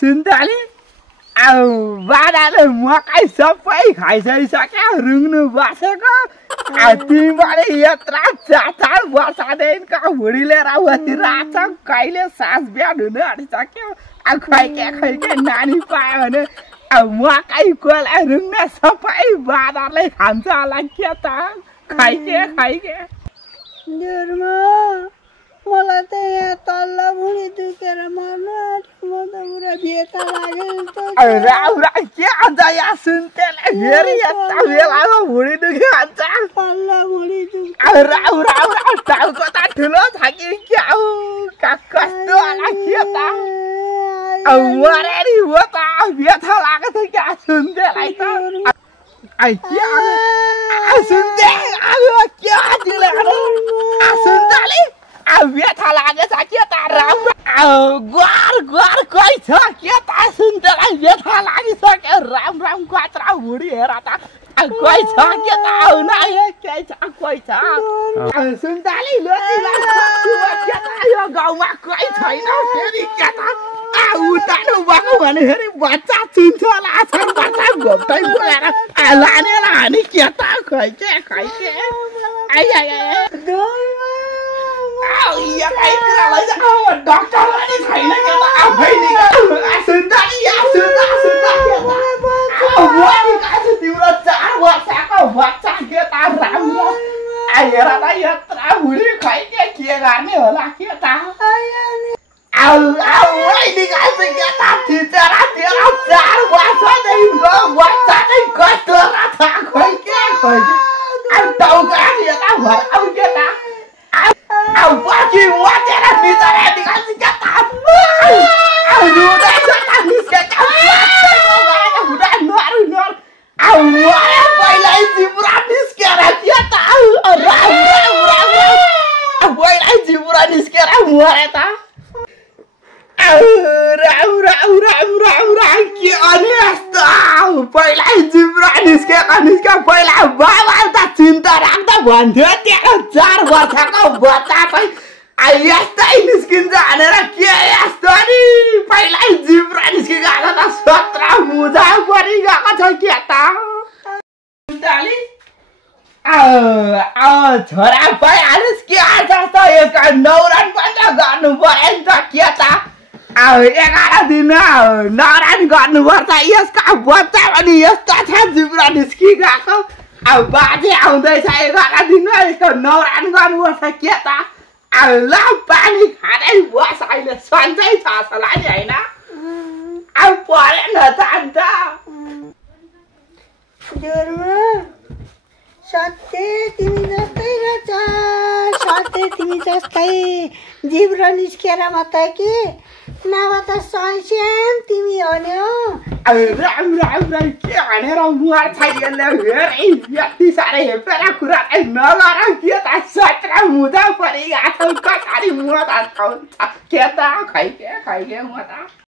सुन्तली बाडाले मकै सबै खाइसकिसक्यो रुङ्नु बसेको तिमीले यत्रा 4 वर्षदेखिको भुडी लिएर बसिरहेछ कहिले सास बिहान हुनु आँटिसक्यो खैके नानी पायो भने मकै कोला रुङ्ने सबै बाँदरले खान्छ होला के त खैके मलाई त यहाँ तल्ल भुँडी दुखेर मर्नु आँट्यो म त पुरा बेथा लाग्यो राउरा के अझ यहाँ सुन्तेले फेरि यता बेलामा भुँडी दुखे भन्छ तल्ल भुँडी दुख्यो राउरा टाउको त ठुलो छ कि क्या हो कस्तो होला के त मरेरी हो त बेथा लागेको छ क्या सुन्तेलाई त सुन्ते के सुन्तली बेथा लागेछ के त घर कोही छ के त सुन्तलाई बेथा लागिसक्यो राम कचरा भुँडी हेर त कोही छ के त आउन केही छ कोही छ सुन्तली के त यो गाउँमा कोही छैन फेरि के त उतानु भएको भने फेरि बच्चा चुन्छ होला बच्चा घोप्टै बोलेर लाने लाने के त खैके डक्टर पनि छैन के त आफै तिम्रो 4 वर्षको बच्चा के त राम्रो हेर त यत्रा भुँडी खैके के गर्ने होला के त तेरो 4 वर्षदेखिको बच्चा चाहिँ कस्तो रहेछ खैके टाउको यता भर के त पछि वाटेर भित्र निकाल्छ के त रुँदैछ त निस्केछ पहिल्यै जिब्रा निस्केर के त पहिल्यै जिब्रा निस्केर मरे त के अनि यस्तो पहिल्यै जिब्रा निस्के पहिला बाबा त चिन्ता राख्दा भन्थ्यो तेरो 4 वर्षको बच्चा चाहिँ यस्तै निस्किन्छ भनेर के यस्तो नि पहिल्यै जिब्रा निस्केको त 17 मुजा परिगएको छ के त सुन्तली छोरा भइहालिस् के जस्तो यसको नौरान पनि त गर्नु पर्यो नि त के त 11 दिन नौरान गर्नुपर्छ यसको बच्चा पनि यस्तो छ जिब्रा निस्किगएको बाजे आउँदैछ 11 दिनमा यसको नौरान गर्नुपर्छ के त ल पानी खाँदै बस अहिले सन्चै छ होला नि होइन परेन त अन्त सत्य तिमी जस्तै रहेछ सत्य तिमी जस्तै जिब्रो निस्केर मात्रै कि नभए त सैस्याम तिमी हो नि राम के भनेर मर्छ यसले हेरै यति साह्रै हेपेर कुरा नगर के त 17 मुजा परिगएको छ कसरी म त के त खैके म त